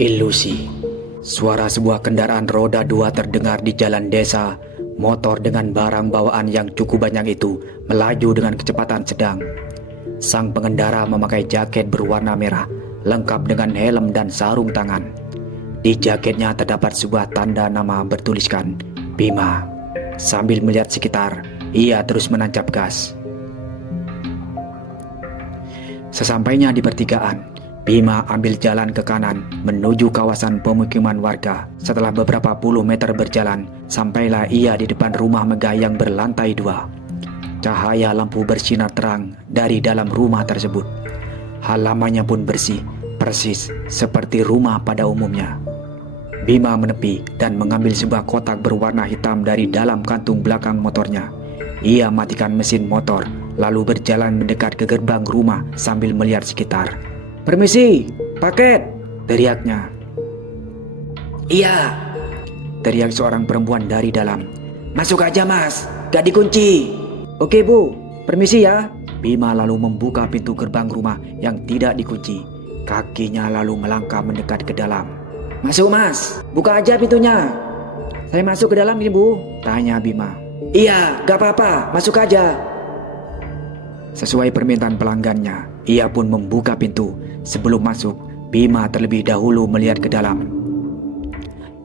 Ilusi. Suara sebuah kendaraan roda dua terdengar di jalan desa. Motor dengan barang bawaan yang cukup banyak itu melaju dengan kecepatan sedang. Sang pengendara memakai jaket berwarna merah, lengkap dengan helm dan sarung tangan. Di jaketnya terdapat sebuah tanda nama bertuliskan Bima. Sambil melihat sekitar, ia terus menancap gas. Sesampainya di pertigaan, Bima ambil jalan ke kanan menuju kawasan pemukiman warga. Setelah beberapa puluh meter berjalan, sampailah ia di depan rumah megah yang berlantai dua. Cahaya lampu bersinar terang dari dalam rumah tersebut. Halamannya pun bersih, persis seperti rumah pada umumnya. Bima menepi dan mengambil sebuah kotak berwarna hitam dari dalam kantung belakang motornya. Ia matikan mesin motor, lalu berjalan mendekat ke gerbang rumah sambil melihat sekitar. "Permisi, paket!" teriaknya. "Iya," teriak seorang perempuan dari dalam. "Masuk aja mas, gak dikunci." "Oke bu, permisi ya." Bima lalu membuka pintu gerbang rumah yang tidak dikunci. Kakinya lalu melangkah mendekat ke dalam. "Masuk mas, buka aja pintunya." "Saya masuk ke dalam ini bu?" tanya Bima. "Iya, gak apa-apa, masuk aja." Sesuai permintaan pelanggannya, ia pun membuka pintu. Sebelum masuk, Bima terlebih dahulu melihat ke dalam.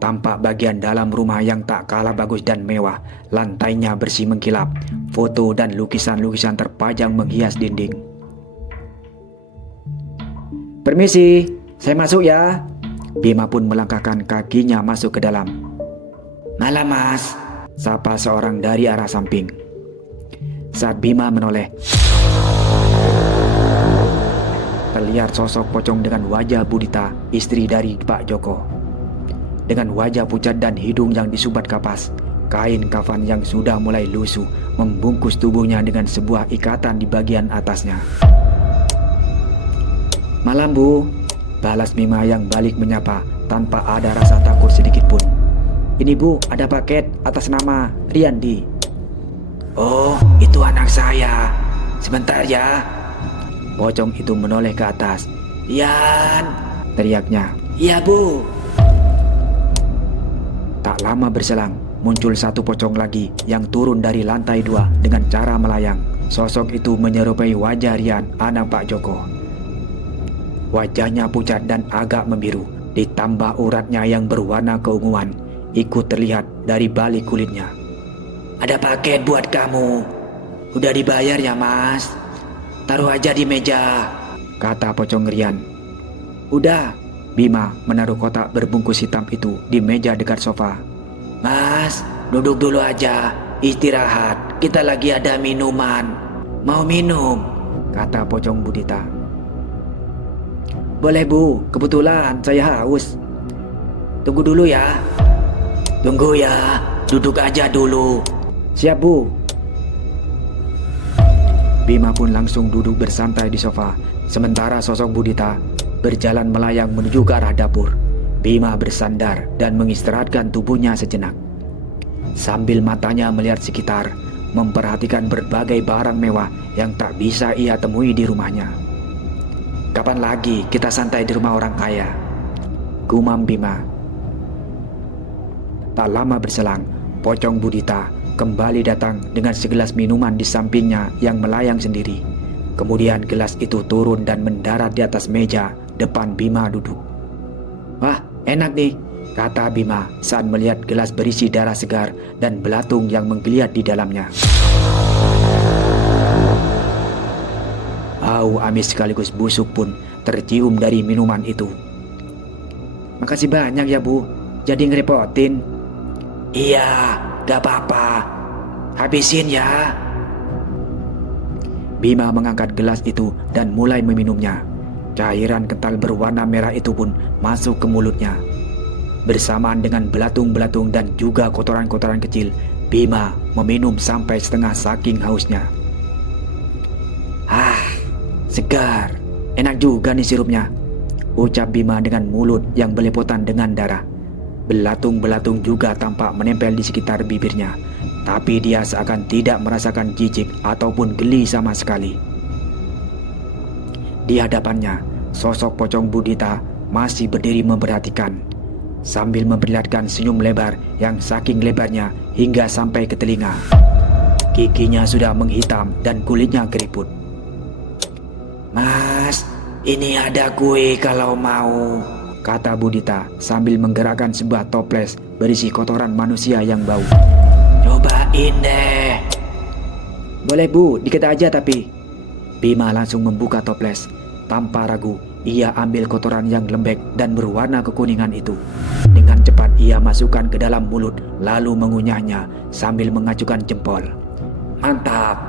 Tampak bagian dalam rumah yang tak kalah bagus dan mewah. Lantainya bersih mengkilap. Foto dan lukisan-lukisan terpajang menghias dinding. "Permisi, saya masuk ya." Bima pun melangkahkan kakinya masuk ke dalam. "Malam mas," sapa seorang dari arah samping. Saat Bima menoleh, terlihat sosok pocong dengan wajah Budita, istri dari Pak Joko. Dengan wajah pucat dan hidung yang disubat kapas, kain kafan yang sudah mulai lusuh membungkus tubuhnya dengan sebuah ikatan di bagian atasnya. "Malam bu," balas Bima yang balik menyapa tanpa ada rasa takut sedikit pun. "Ini bu, ada paket atas nama Riyandi." "Oh, itu anak saya. Sebentar ya." Pocong itu menoleh ke atas. "Rian," teriaknya. "Iya bu." Tak lama berselang, muncul satu pocong lagi yang turun dari lantai dua dengan cara melayang. Sosok itu menyerupai wajah Rian, anak Pak Joko. Wajahnya pucat dan agak membiru, ditambah uratnya yang berwarna keunguan ikut terlihat dari balik kulitnya. "Ada paket buat kamu. Udah dibayar ya mas? Taruh aja di meja," kata pocong Rian. "Udah." Bima menaruh kotak berbungkus hitam itu di meja dekat sofa. "Mas, duduk dulu aja, istirahat. Kita lagi ada minuman. Mau minum?" kata pocong Budita. "Boleh bu, kebetulan saya haus." "Tunggu dulu ya." "Tunggu ya, duduk aja dulu." "Siap bu." Bima pun langsung duduk bersantai di sofa, sementara sosok Budita berjalan melayang menuju ke arah dapur. Bima bersandar dan mengistirahatkan tubuhnya sejenak. Sambil matanya melihat sekitar, memperhatikan berbagai barang mewah yang tak bisa ia temui di rumahnya. "Kapan lagi kita santai di rumah orang kaya?" gumam Bima. Tak lama berselang, pocong Budita kembali datang dengan segelas minuman di sampingnya yang melayang sendiri. Kemudian gelas itu turun dan mendarat di atas meja depan Bima duduk. "Wah, enak nih," kata Bima saat melihat gelas berisi darah segar dan belatung yang menggeliat di dalamnya. Bau amis sekaligus busuk pun tercium dari minuman itu. "Makasih banyak ya bu, jadi ngerepotin." "Iya, gak apa-apa. Habisin ya." Bima mengangkat gelas itu dan mulai meminumnya. Cairan kental berwarna merah itu pun masuk ke mulutnya. Bersamaan dengan belatung-belatung dan juga kotoran-kotoran kecil, Bima meminum sampai setengah saking hausnya. "Ah, segar. Enak juga nih sirupnya," ucap Bima dengan mulut yang belepotan dengan darah. Belatung-belatung juga tampak menempel di sekitar bibirnya, tapi dia seakan tidak merasakan jijik ataupun geli sama sekali. Di hadapannya, sosok pocong Budita masih berdiri memperhatikan, sambil memperlihatkan senyum lebar yang saking lebarnya hingga sampai ke telinga. Giginya sudah menghitam dan kulitnya keriput. Mas, ini ada kue kalau mau, kata Budita sambil menggerakkan sebuah toples berisi kotoran manusia yang bau. Cobain deh. Boleh bu, dikit aja tapi. Bima langsung membuka toples. Tanpa ragu, ia ambil kotoran yang lembek dan berwarna kekuningan itu. Dengan cepat ia masukkan ke dalam mulut, lalu mengunyahnya sambil mengacukan jempol. Mantap.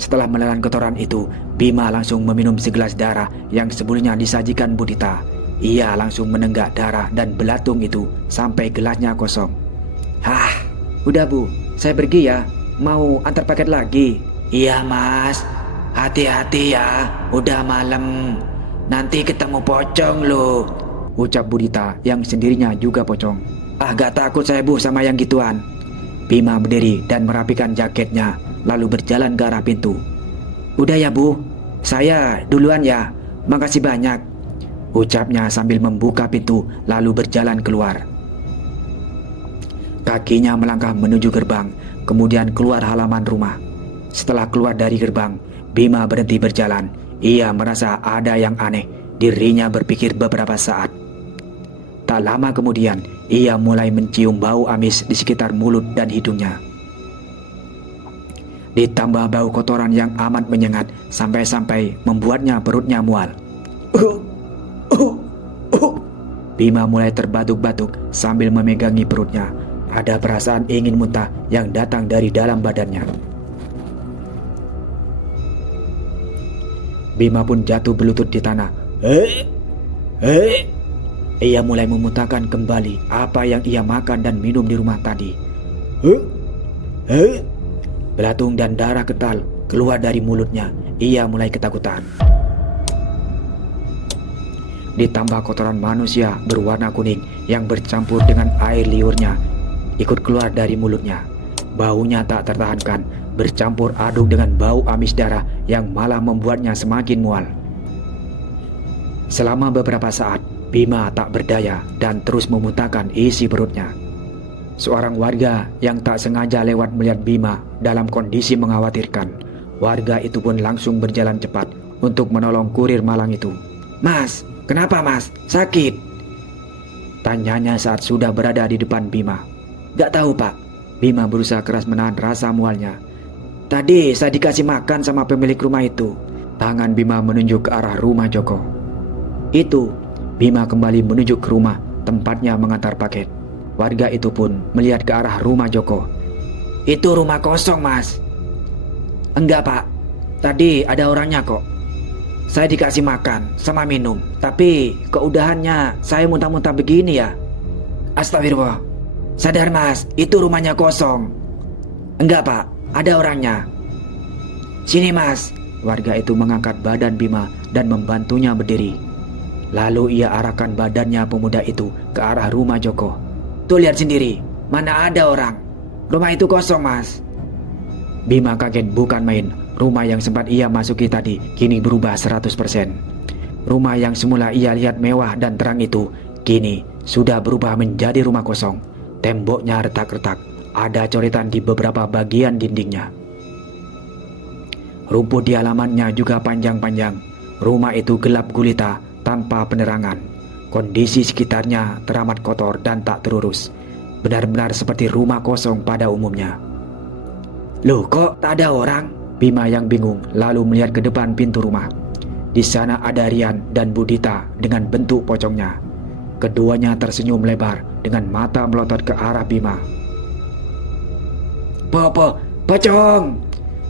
Setelah menelan kotoran itu, Bima langsung meminum segelas darah yang sebelumnya disajikan Budita. Ia langsung menenggak darah dan belatung itu sampai gelasnya kosong. Hah, Udah bu, saya pergi ya. Mau antar paket lagi? iya mas. Hati-hati ya, udah malam. Nanti ketemu pocong loh, ucap Budita yang sendirinya juga pocong. Ah, gak takut saya bu sama yang gituan. Bima berdiri dan merapikan jaketnya, lalu berjalan ke arah pintu. Udah ya bu, saya duluan ya. Makasih banyak, ucapnya sambil membuka pintu lalu berjalan keluar. Kakinya melangkah menuju gerbang, kemudian keluar halaman rumah. Setelah keluar dari gerbang, Bima berhenti berjalan. Ia merasa ada yang aneh. Dirinya berpikir beberapa saat. Tak lama kemudian, ia mulai mencium bau amis di sekitar mulut dan hidungnya. Ditambah bau kotoran yang amat menyengat sampai-sampai membuatnya perutnya mual. Bima mulai terbatuk-batuk sambil memegangi perutnya. Ada perasaan ingin muntah yang datang dari dalam badannya. Bima pun jatuh berlutut di tanah. Ia mulai memuntahkan kembali apa yang ia makan dan minum di rumah tadi. Belatung dan darah kental keluar dari mulutnya. Ia mulai ketakutan. Ditambah kotoran manusia berwarna kuning yang bercampur dengan air liurnya ikut keluar dari mulutnya. Baunya tak tertahankan, bercampur aduk dengan bau amis darah yang malah membuatnya semakin mual. Selama beberapa saat, Bima tak berdaya dan terus memuntahkan isi perutnya. Seorang warga yang tak sengaja lewat melihat Bima dalam kondisi mengkhawatirkan. Warga itu pun langsung berjalan cepat untuk menolong kurir malang itu. "Mas, kenapa mas? Sakit?" tanyanya saat sudah berada di depan Bima. "Gak tahu pak." Bima berusaha keras menahan rasa mualnya. "Tadi saya dikasih makan sama pemilik rumah itu." Tangan Bima menunjuk ke arah rumah Joko. Itu, Bima kembali menuju ke rumah tempatnya mengantar paket. Warga itu pun melihat ke arah rumah Joko. Itu rumah kosong mas. "Enggak pak, tadi ada orangnya kok. Saya dikasih makan sama minum, tapi keudahannya saya muntah-muntah begini ya." Astagfirullah. Sadar mas, itu rumahnya kosong. "Enggak pak, ada orangnya." "Sini mas." Warga itu mengangkat badan Bima dan membantunya berdiri. Lalu ia arahkan badannya pemuda itu ke arah rumah Joko. "Tuh lihat sendiri, mana ada orang. Rumah itu kosong mas." Bima kaget bukan main. Rumah yang sempat ia masuki tadi kini berubah 100%. Rumah yang semula ia lihat mewah dan terang itu kini sudah berubah menjadi rumah kosong. Temboknya retak-retak, ada coretan di beberapa bagian dindingnya. Rumput di halamannya juga panjang-panjang. Rumah itu gelap gulita tanpa penerangan. Kondisi sekitarnya teramat kotor dan tak terurus. Benar-benar seperti rumah kosong pada umumnya. "Loh kok tak ada orang?" Bima yang bingung lalu melihat ke depan pintu rumah. Di sana ada Rian dan Budita dengan bentuk pocongnya. Keduanya tersenyum lebar dengan mata melotot ke arah Bima. Pocong!"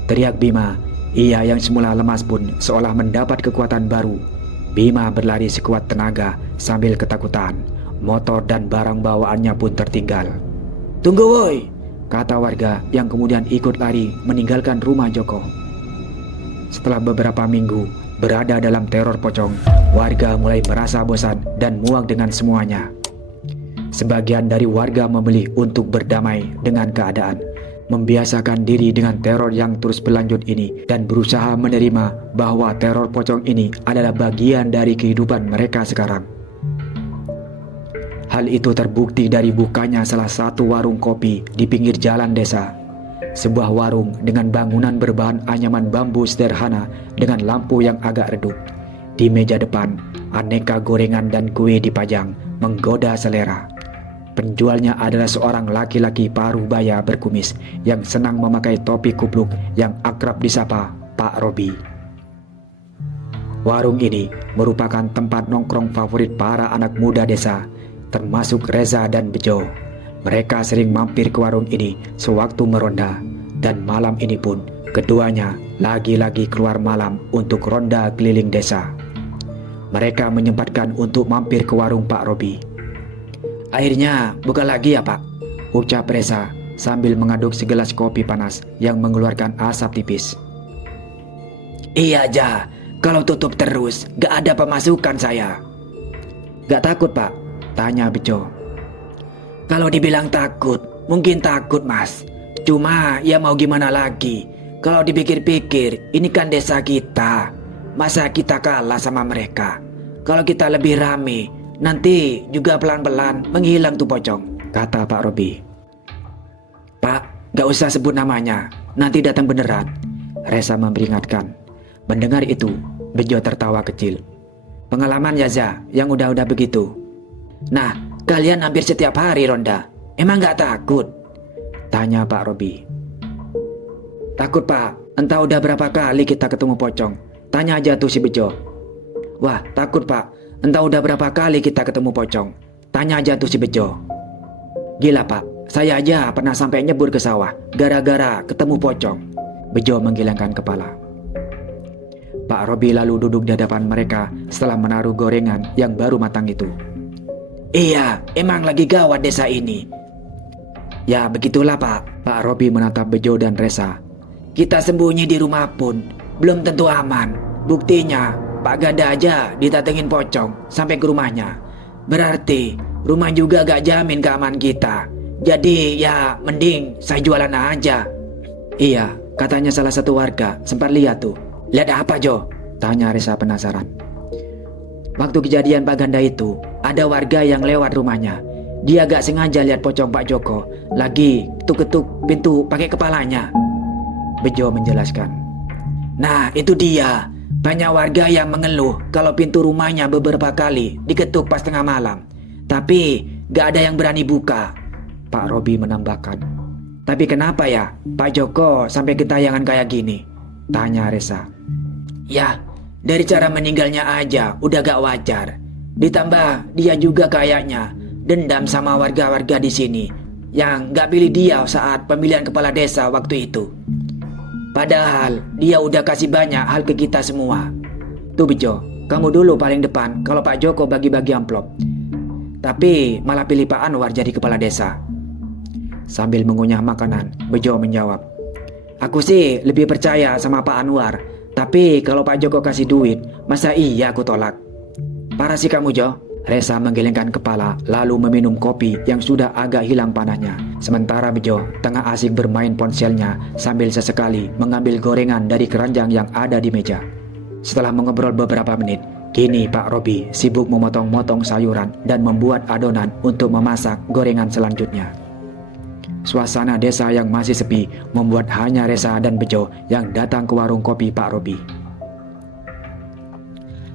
teriak Bima. Ia yang semula lemas pun seolah mendapat kekuatan baru. Bima berlari sekuat tenaga sambil ketakutan. Motor dan barang bawaannya pun tertinggal. "Tunggu woi!" kata warga yang kemudian ikut lari meninggalkan rumah Joko. Setelah beberapa minggu berada dalam teror pocong, warga mulai merasa bosan dan muak dengan semuanya. Sebagian dari warga memilih untuk berdamai dengan keadaan, membiasakan diri dengan teror yang terus berlanjut ini dan berusaha menerima bahwa teror pocong ini adalah bagian dari kehidupan mereka sekarang. Hal itu terbukti dari bukanya salah satu warung kopi di pinggir jalan desa. Sebuah warung dengan bangunan berbahan anyaman bambu sederhana dengan lampu yang agak redup. Di meja depan, aneka gorengan dan kue dipajang menggoda selera. Penjualnya adalah seorang laki-laki paruh baya berkumis yang senang memakai topi kupluk yang akrab disapa Pak Robi. Warung ini merupakan tempat nongkrong favorit para anak muda desa, termasuk Reza dan Bejo. Mereka sering mampir ke warung ini sewaktu meronda, dan malam ini pun keduanya lagi-lagi keluar malam untuk ronda keliling desa. Mereka menyempatkan untuk mampir ke warung Pak Robi. Akhirnya buka lagi ya Pak? Ucap Reza sambil mengaduk segelas kopi panas yang mengeluarkan asap tipis. Iya aja, kalau tutup terus gak ada pemasukan saya. Gak takut Pak? Tanya Bejo. Kalau dibilang takut, mungkin takut Mas. Cuma ya mau gimana lagi. Kalau dipikir-pikir, ini kan desa kita. Masa kita kalah sama mereka? Kalau kita lebih rame, nanti juga pelan-pelan menghilang tuh pocong, kata Pak Robi. Pak, gak usah sebut namanya, nanti datang beneran, Reza memperingatkan. Mendengar itu, Bejo tertawa kecil. Pengalaman ya Za, yang udah-udah begitu. Nah, kalian hampir setiap hari ronda, emang gak takut? Tanya Pak Robi. Takut Pak, entah udah berapa kali kita ketemu pocong. Tanya aja tuh si Bejo. Wah, takut Pak, entah udah berapa kali kita ketemu pocong. Tanya aja tuh si Bejo. Gila Pak, saya aja pernah sampai nyebur ke sawah gara-gara ketemu pocong. Bejo menggelengkan kepala. Pak Robi lalu duduk di hadapan mereka setelah menaruh gorengan yang baru matang itu. Iya, emang lagi gawat desa ini. Ya begitulah Pak. Pak Robi menatap Bejo dan Reza. Kita sembunyi di rumah pun belum tentu aman. Buktinya Pak Ganda aja didatengin pocong sampai ke rumahnya. Berarti rumah juga gak jamin keamanan kita. Jadi ya mending saya jualan aja. Iya, katanya salah satu warga sempat lihat tuh. Lihat apa Jo? Tanya Reza penasaran. Waktu kejadian Pak Ganda itu, ada warga yang lewat rumahnya. Dia gak sengaja lihat pocong Pak Joko lagi ketuk-ketuk pintu pakai kepalanya. Bejo menjelaskan. Nah itu dia, banyak warga yang mengeluh kalau pintu rumahnya beberapa kali diketuk pas tengah malam, tapi gak ada yang berani buka. Pak Robi menambahkan. Tapi kenapa ya Pak Joko sampai ketayangan kayak gini? Tanya Reza. Ya, dari cara meninggalnya aja udah gak wajar. Ditambah dia juga kayaknya dendam sama warga-warga di sini yang gak pilih dia saat pemilihan kepala desa waktu itu. Padahal dia udah kasih banyak hal ke kita semua. Tuh Bejo, kamu dulu paling depan kalau Pak Joko bagi-bagi amplop. Tapi malah pilih Pak Anwar jadi kepala desa. Sambil mengunyah makanan, Bejo menjawab. Aku sih lebih percaya sama Pak Anwar. Tapi kalau Pak Joko kasih duit, masa iya aku tolak? Parah sih kamu Jo. Reza menggelengkan kepala lalu meminum kopi yang sudah agak hilang panahnya. Sementara Bejo tengah asik bermain ponselnya sambil sesekali mengambil gorengan dari keranjang yang ada di meja. Setelah mengobrol beberapa menit, kini Pak Robi sibuk memotong-motong sayuran dan membuat adonan untuk memasak gorengan selanjutnya. Suasana desa yang masih sepi membuat hanya Reza dan Bejo yang datang ke warung kopi Pak Robi.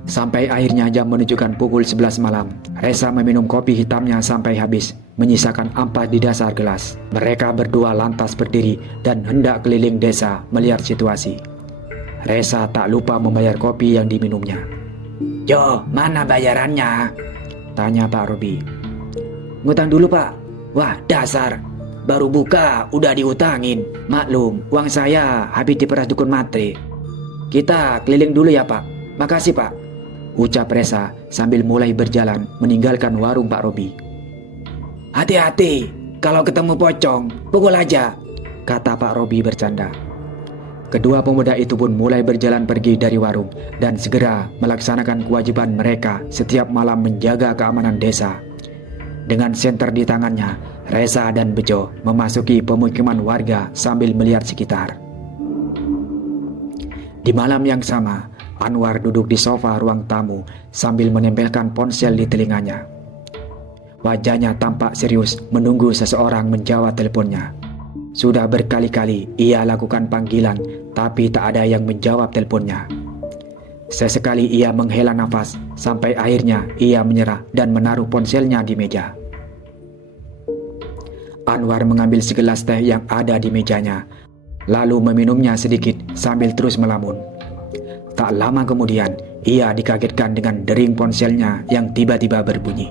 Sampai akhirnya jam menunjukkan pukul 11 malam, Reza meminum kopi hitamnya sampai habis, menyisakan ampas di dasar gelas. Mereka berdua lantas berdiri dan hendak keliling desa melihat situasi. Reza tak lupa membayar kopi yang diminumnya. Jo, mana bayarannya? Tanya Pak Robi. Ngutang dulu Pak. Wah dasar, baru buka udah diutangin. Maklum, uang saya habis diperas dukun matre. Kita keliling dulu ya Pak. Makasih Pak, ucap Reza sambil mulai berjalan meninggalkan warung Pak Robi. Hati-hati, kalau ketemu pocong, pukul aja, kata Pak Robi bercanda. Kedua pemuda itu pun mulai berjalan pergi dari warung dan segera melaksanakan kewajiban mereka setiap malam menjaga keamanan desa. Dengan senter di tangannya, Reza dan Bejo memasuki pemukiman warga sambil melihat sekitar. Di malam yang sama, Anwar duduk di sofa ruang tamu sambil menempelkan ponsel di telinganya. Wajahnya tampak serius menunggu seseorang menjawab teleponnya. Sudah berkali-kali ia lakukan panggilan, tapi tak ada yang menjawab teleponnya. Sesekali ia menghela nafas, sampai akhirnya ia menyerah dan menaruh ponselnya di meja. Anwar mengambil segelas teh yang ada di mejanya, lalu meminumnya sedikit sambil terus melamun. Tak lama kemudian, ia dikagetkan dengan dering ponselnya yang tiba-tiba berbunyi.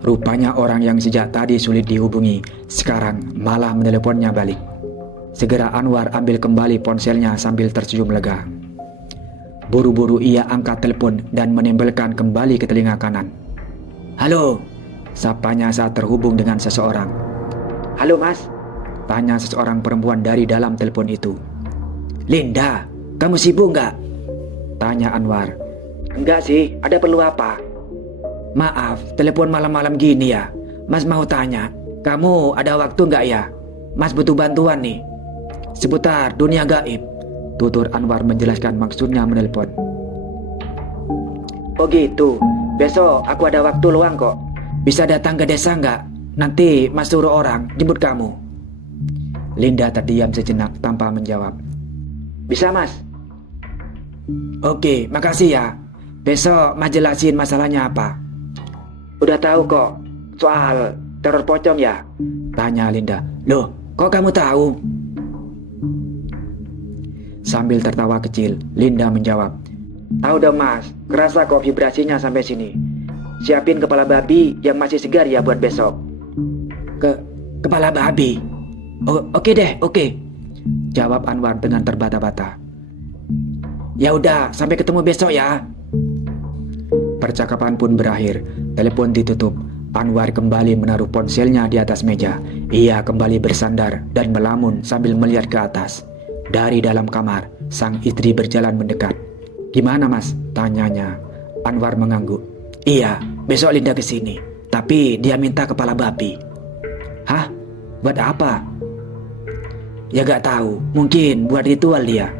Rupanya orang yang sejak tadi sulit dihubungi, sekarang malah meneleponnya balik. Segera Anwar ambil kembali ponselnya sambil tersenyum lega. Buru-buru ia angkat telepon dan menempelkan kembali ke telinga kanan. Halo, Sapanya saat terhubung dengan seseorang. halo mas. Tanya seseorang perempuan dari dalam telepon itu. Linda, kamu sibuk nggak? Tanya Anwar. Enggak sih, ada perlu apa? Maaf, telepon malam-malam gini ya. Mas mau tanya, kamu ada waktu nggak ya? Mas butuh bantuan nih. Seputar dunia gaib. Tutur Anwar menjelaskan maksudnya menelpon. Oh gitu, besok aku ada waktu luang kok. Bisa datang ke desa nggak? Nanti mas suruh orang jemput kamu. Linda terdiam sejenak tanpa menjawab. Bisa mas? Oke, makasih ya. Besok mas jelasin masalahnya apa. Udah tahu kok soal teror pocong ya? Tanya Linda. Loh, kok kamu tahu? Sambil tertawa kecil, Linda menjawab. Tahu dong mas, kerasa kok vibrasinya sampai sini. Siapin kepala babi yang masih segar ya buat besok. Kepala babi? Oke deh, oke. Jawab Anwar dengan terbata-bata. Ya udah, sampai ketemu besok ya. Percakapan pun berakhir, telepon ditutup. Anwar kembali menaruh ponselnya di atas meja. Ia kembali bersandar dan melamun sambil melihat ke atas. Dari dalam kamar, sang istri berjalan mendekat. Gimana mas? Tanyanya. Anwar mengangguk. Iya, besok Linda kesini. Tapi dia minta kepala babi. Hah? Buat apa? Ya gak tahu, mungkin buat ritual dia.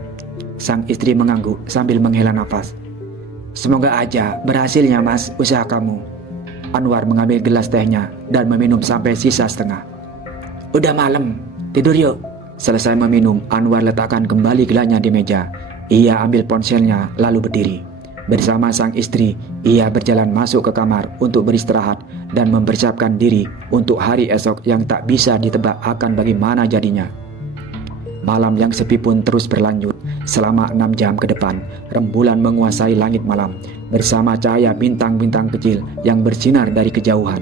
Sang istri mengangguk sambil menghela nafas. Semoga aja berhasilnya mas usaha kamu. Anwar mengambil gelas tehnya dan meminum sampai sisa setengah. Udah malam, tidur yuk. Selesai meminum, Anwar letakkan kembali gelasnya di meja. Ia ambil ponselnya lalu berdiri. Bersama sang istri, ia berjalan masuk ke kamar untuk beristirahat dan mempersiapkan diri untuk hari esok yang tak bisa ditebak akan bagaimana jadinya. Malam yang sepi pun terus berlanjut. Selama 6 jam ke depan, rembulan menguasai langit malam bersama cahaya bintang-bintang kecil yang bersinar dari kejauhan.